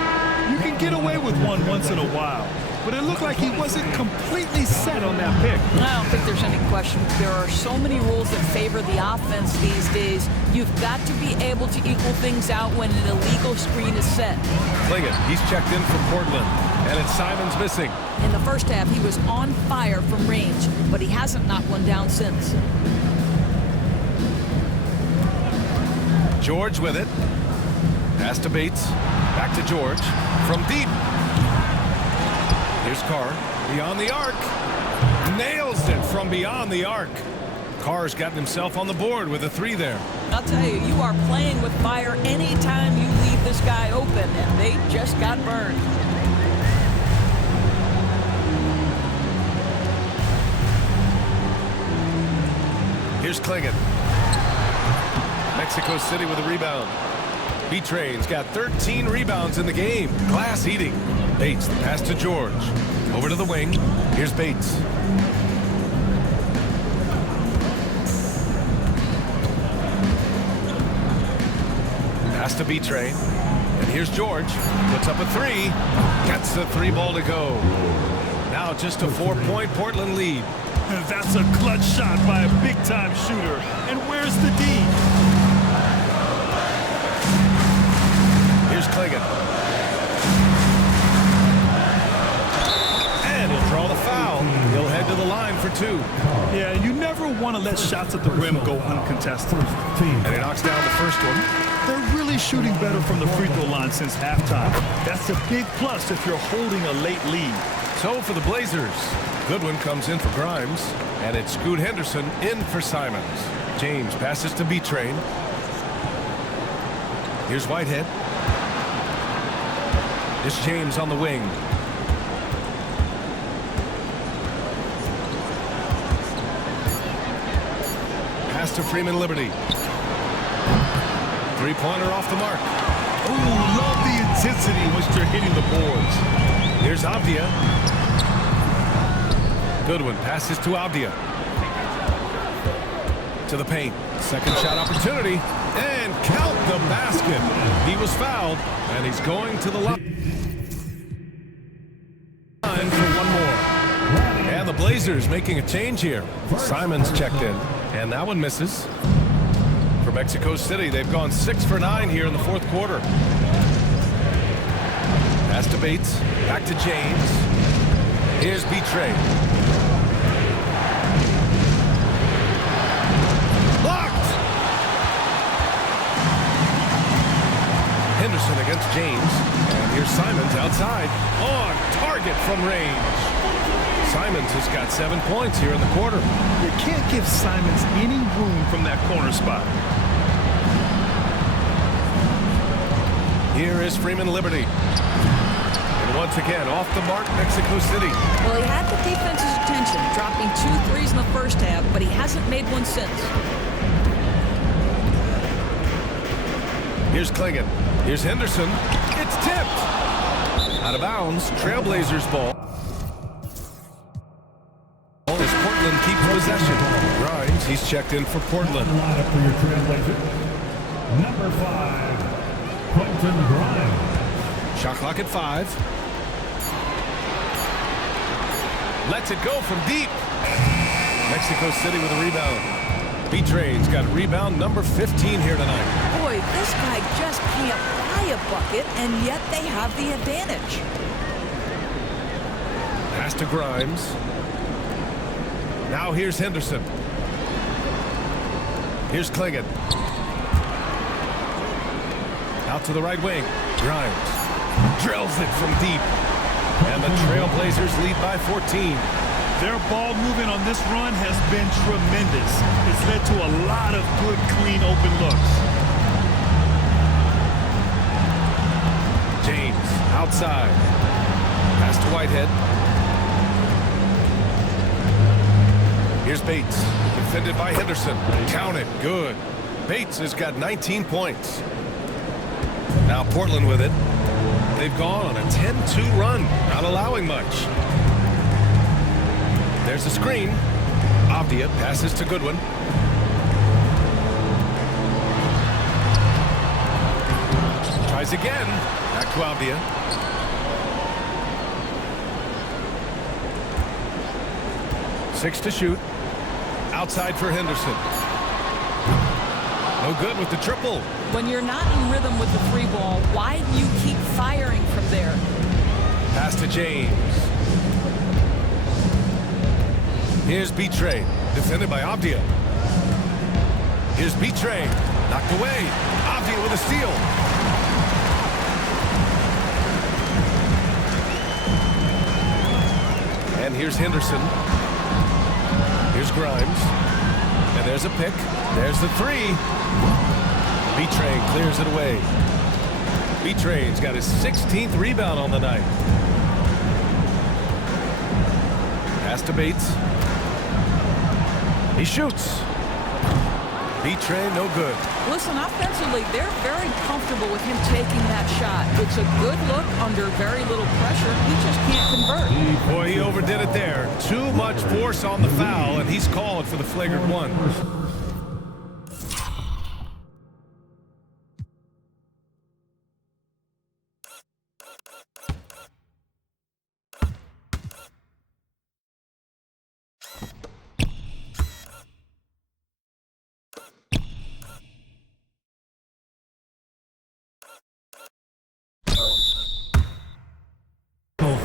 You can get away with one once in a while, but it looked like he wasn't completely set on that pick. I don't think there's any question. There are so many rules that favor the offense these days. You've got to be able to equal things out when an illegal screen is set. Klinger, he's checked in for Portland, and it's Simons missing. In the first half, he was on fire from range, but he hasn't knocked one down since. George with it. Pass to Bates. Back to George. From deep. Here's Carr. Beyond the arc. Nails it from beyond the arc. Carr's gotten himself on the board with a 3 there. I'll tell you, you are playing with fire anytime you leave this guy open, and they just got burned. Here's Klinger. Mexico City with a rebound. B-Train's got 13 rebounds in the game. Glass eating. Bates, the pass to George. Over to the wing. Here's Bates. Pass to B-Train. And here's George. Puts up a 3. Gets the 3 ball to go. Now just a 4-point Portland lead. That's a clutch shot by a big-time shooter. And where's the D? Here's Klinger. And he'll draw the foul. He'll head to the line for 2. Yeah, you never want to let shots at the rim go uncontested. And he knocks down the first one. They're really shooting better from the free throw line since halftime. That's a big plus if you're holding a late lead. So for the Blazers, Goodwin comes in for Grimes, and it's Scoot Henderson in for Simons. James passes to B-Train. Here's Whitehead. It's James on the wing. Pass to Freeman Liberty. 3-pointer off the mark. Ooh, love the intensity once you're hitting the boards. Here's Avdia. Goodwin passes to Avdia. To the paint. Second shot opportunity. And count the basket. He was fouled, and he's going to the line for one more. And the Blazers making a change here. Simons checked in, and that one misses. For Mexico City, they've gone 6 for 9 here in the fourth quarter. Pass to Bates. Back to James. Here's B-Train. Henderson against James. And here's Simons outside. On target from range. Simons has got 7 points here in the quarter. You can't give Simons any room from that corner spot. Here is Freeman Liberty. And once again, off the mark, Mexico City. Well, he had the defense's attention, dropping 2 threes in the first half, but he hasn't made one since. Here's Clingan. Here's Henderson. It's tipped. Out of bounds. Trailblazers ball. As Portland keeps possession. Grimes, he's checked in for Portland. Lineup for your Trailblazer. Number 5, Quentin Grimes. Shot clock at 5. Lets it go from deep. Mexico City with a rebound. B-Train's got rebound number 15 here tonight. Boy, this guy just can't buy a bucket, and yet they have the advantage. Pass to Grimes. Now here's Henderson. Here's Clingan. Out to the right wing. Grimes drills it from deep. And the Trailblazers lead by 14. Their ball movement on this run has been tremendous. It's led to a lot of good, clean, open looks. James outside. Pass to Whitehead. Here's Bates. Defended by Henderson. Count it. Good. Bates has got 19 points. Now Portland with it. They've gone on a 10-2 run, not allowing much. There's a screen. Avdia passes to Goodwin. Tries again. Back to Avdia. Six to shoot. Outside for Henderson. No good with the triple. When you're not in rhythm with the 3-ball, why do you keep firing from there? Pass to James. Here's B-Train, defended by Avdia. Here's B-Train, knocked away. Avdia with a steal. And here's Henderson. Here's Grimes. And there's a pick. There's the 3. B-Train clears it away. B-Train's got his 16th rebound on the night. Pass to Bates. He shoots. B-Train, no good. Listen, offensively, they're very comfortable with him taking that shot. It's a good look under very little pressure. He just can't convert. Boy, he overdid it there. Too much force on the foul, and he's called for the flagrant one.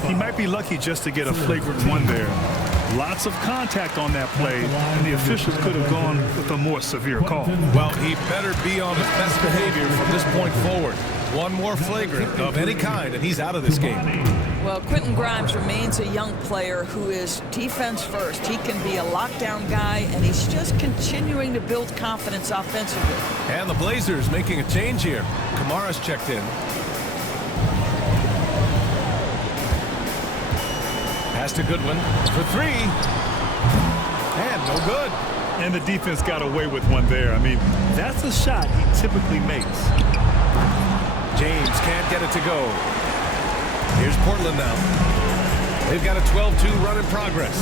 He might be lucky just to get a flagrant one there. Lots of contact on that play, and the officials could have gone with a more severe call. Well, he better be on his best behavior from this point forward. One more flagrant of any kind, and he's out of this game. Well, Quentin Grimes remains a young player who is defense first. He can be a lockdown guy, and he's just continuing to build confidence offensively. And the Blazers making a change here. Kamara's checked in. Pass to Goodwin for 3. And no good. And the defense got away with one there. I mean, that's a shot he typically makes. James can't get it to go. Here's Portland now. They've got a 12-2 run in progress.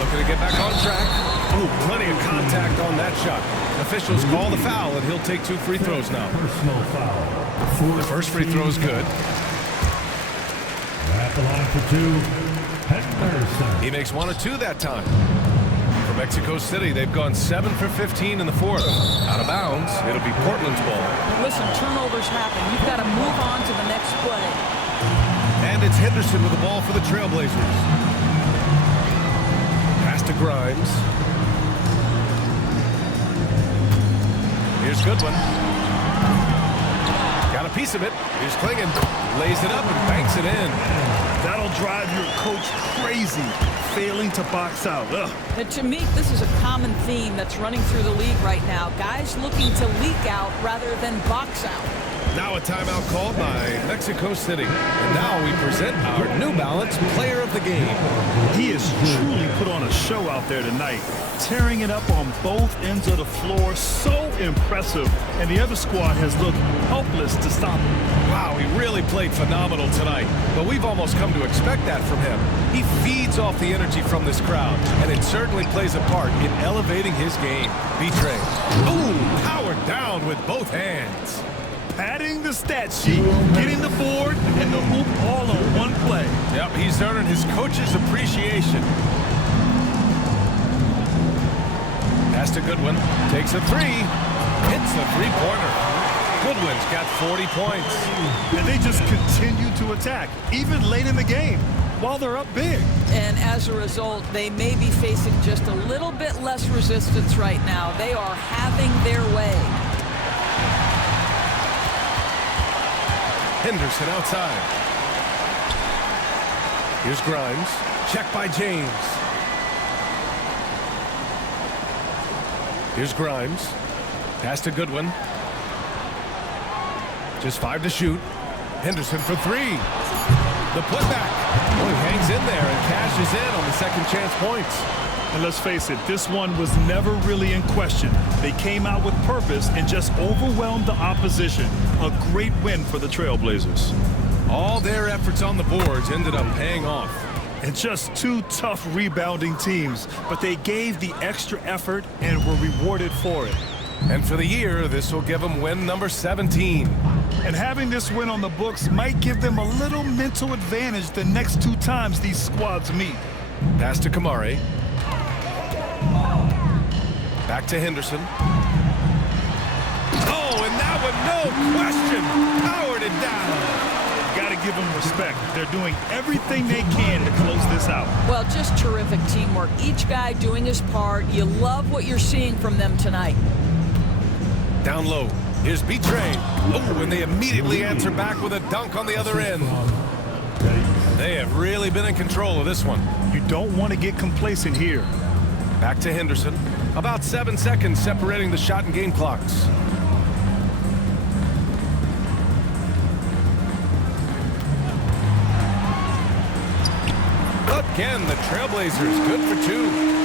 Looking to get back on track. Oh, plenty of contact on that shot. Officials call the foul, and he'll take 2 free throws now. Personal foul. The first free throw is good. At the line for 2, Henderson. He makes 1 of 2 that time. For Mexico City, they've gone 7 for 15 in the fourth. Out of bounds, it'll be Portland's ball. Listen, turnovers happen. You've got to move on to the next play. And it's Henderson with the ball for the Trailblazers. Pass to Grimes. Here's Goodwin. Got to piece of it. Here's Klingon. Lays it up and banks it in. That'll drive your coach crazy, failing to box out. Ugh. And to me, this is a common theme that's running through the league right now. Guys looking to leak out rather than box out. Now a timeout called by Mexico City. And now we present our New Balance Player of the Game. He has truly put on a show out there tonight, tearing it up on both ends of the floor. So impressive. And the other squad has looked helpless to stop him. Wow, he really played phenomenal tonight. But we've almost come to expect that from him. He feeds off the energy from this crowd, and it certainly plays a part in elevating his game. B-Train. Ooh, powered down with both hands. Padding the stat sheet, getting the board, and the hoop all on one play. Yep, he's earning his coach's appreciation. Pass to Goodwin. Takes a three. Hits the three-pointer. Goodwin's got 40 points. And they just continue to attack, even late in the game, while they're up big. And as a result, they may be facing just a little bit less resistance right now. They are having their way. Henderson outside. Here's Grimes. Check by James. Here's Grimes. Pass to Goodwin. Just 5 to shoot. Henderson for 3. The putback. Oh, he hangs in there and cashes in on the second chance points. And let's face it, this one was never really in question. They came out with purpose and just overwhelmed the opposition. A great win for the Trailblazers. All their efforts on the boards ended up paying off. And just two tough rebounding teams, but they gave the extra effort and were rewarded for it. And for the year, this will give them win number 17. And having this win on the books might give them a little mental advantage the next 2 times these squads meet. Pass to Kamari. Back to Henderson. Oh, and that one, no question, powered it down. Got to give them respect. They're doing everything they can to close this out. Well, just terrific teamwork. Each guy doing his part. You love what you're seeing from them tonight. Down low. Here's B-Train. Oh, and they immediately answer back with a dunk on the other end. They have really been in control of this one. You don't want to get complacent here. Back to Henderson. About 7 seconds separating the shot and game clocks. Again, the Trailblazers good for 2.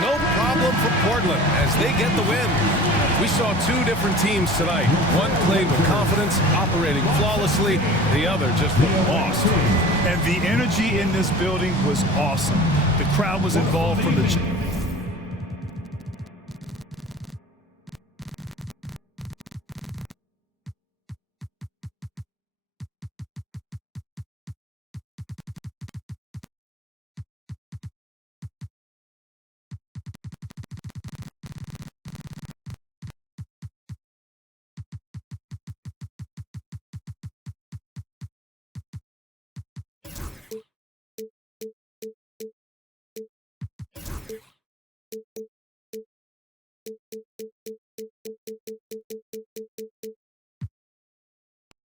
No problem for Portland as they get the win. We saw 2 different teams tonight. One played with confidence, operating flawlessly. The other just looked lost. And the energy in this building was awesome. The crowd was involved from the